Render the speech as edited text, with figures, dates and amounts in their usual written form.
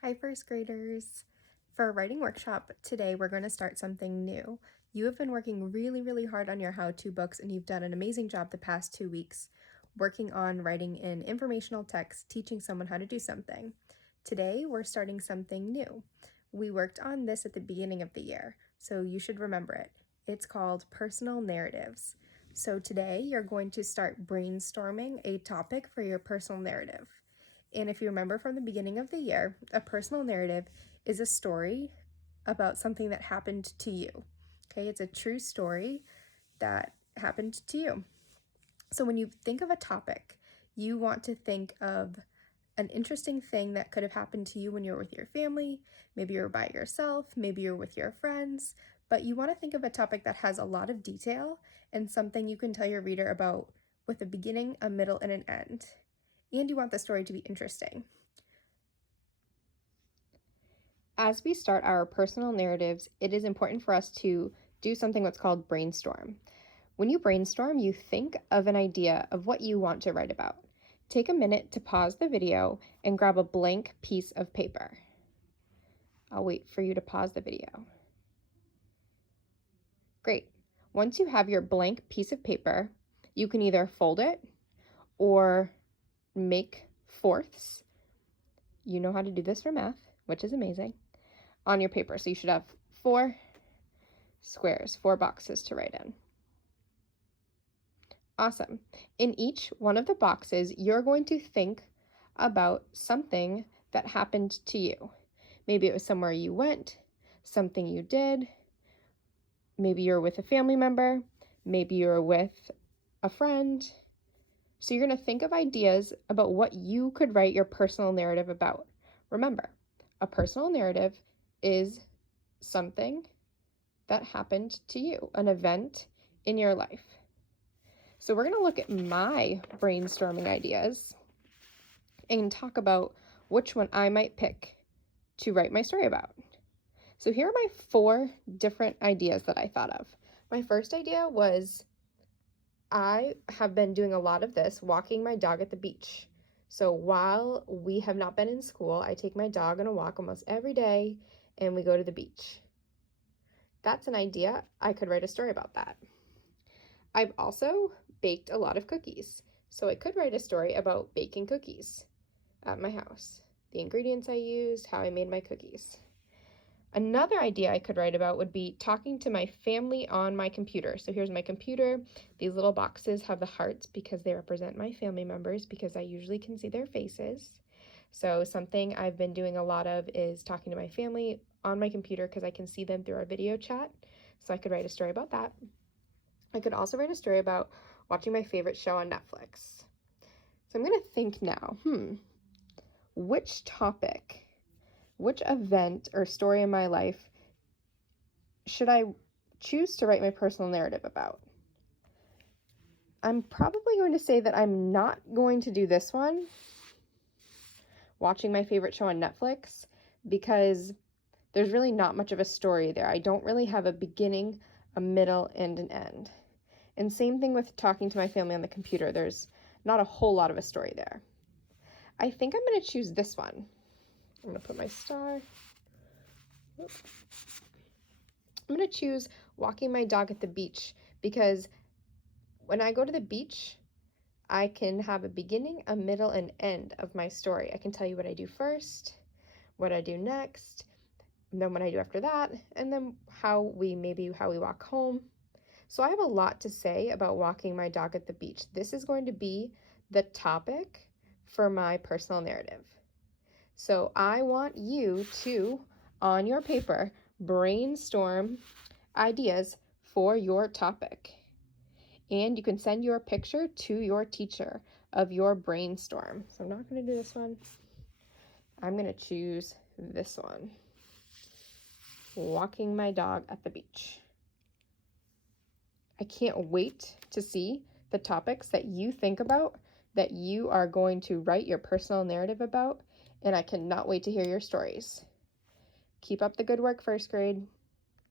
Hi, first graders. For our writing workshop today, we're going to start something new. You have been working really hard on your how-to books, and you've done an amazing job the past 2 weeks working on writing an informational text, teaching someone how to do something. Today, we're starting something new. We worked on this at the beginning of the year, so you should remember it. It's called personal narratives. So today, you're going to start brainstorming a topic for your personal narrative. And if you remember from the beginning of the year, a personal narrative is a story about something that happened to you. Okay, it's a true story that happened to you. So when you think of a topic, you want to think of an interesting thing that could have happened to you when you were with your family. Maybe you were by yourself, maybe you're with your friends, but you want to think of a topic that has a lot of detail and something you can tell your reader about with a beginning, a middle, and an end. And you want the story to be interesting. As we start our personal narratives, it is important for us to do something what's called brainstorm. When you brainstorm, you think of an idea of what you want to write about. Take a minute to pause the video and grab a blank piece of paper. I'll wait for you to pause the video. Great. Once you have your blank piece of paper, you can either fold it or make fourths. You know how to do this for math, which is amazing, on your paper. So you should have 4 squares, 4 boxes to write in. Awesome. In each one of the boxes, you're going to think about something that happened to you. Maybe it was somewhere you went, something you did. Maybe you're with a family member. Maybe you're with a friend. So you're going to think of ideas about what you could write your personal narrative about. Remember, a personal narrative is something that happened to you, an event in your life. So we're going to look at my brainstorming ideas and talk about which one I might pick to write my story about. So here are my 4 different ideas that I thought of. My first idea was I have been doing a lot of this, walking my dog at the beach. So while we have not been in school, I take my dog on a walk almost every day and we go to the beach. That's an idea. I could write a story about that. I've also baked a lot of cookies, so I could write a story about baking cookies at my house, the ingredients I used, how I made my cookies. Another idea I could write about would be talking to my family on my computer. So here's my computer. These little boxes have the hearts because they represent my family members because I usually can see their faces. So something I've been doing a lot of is talking to my family on my computer because I can see them through our video chat. So I could write a story about that. I could also write a story about watching my favorite show on Netflix. So I'm going to think now, which topic, which event or story in my life should I choose to write my personal narrative about? I'm probably going to say that I'm not going to do this one, watching my favorite show on Netflix, because there's really not much of a story there. I don't really have a beginning, a middle, and an end. And same thing with talking to my family on the computer. There's not a whole lot of a story there. I think I'm going to choose this one. I'm going to put my star. I'm going to choose walking my dog at the beach because when I go to the beach, I can have a beginning, a middle, and end of my story. I can tell you what I do first, what I do next, and then what I do after that, and then how we walk home. So I have a lot to say about walking my dog at the beach. This is going to be the topic for my personal narrative. So I want you to, on your paper, brainstorm ideas for your topic. And you can send your picture to your teacher of your brainstorm. So I'm not going to do this one. I'm going to choose this one. Walking my dog at the beach. I can't wait to see the topics that you think about, that you are going to write your personal narrative about, and I cannot wait to hear your stories. Keep up the good work, first grade.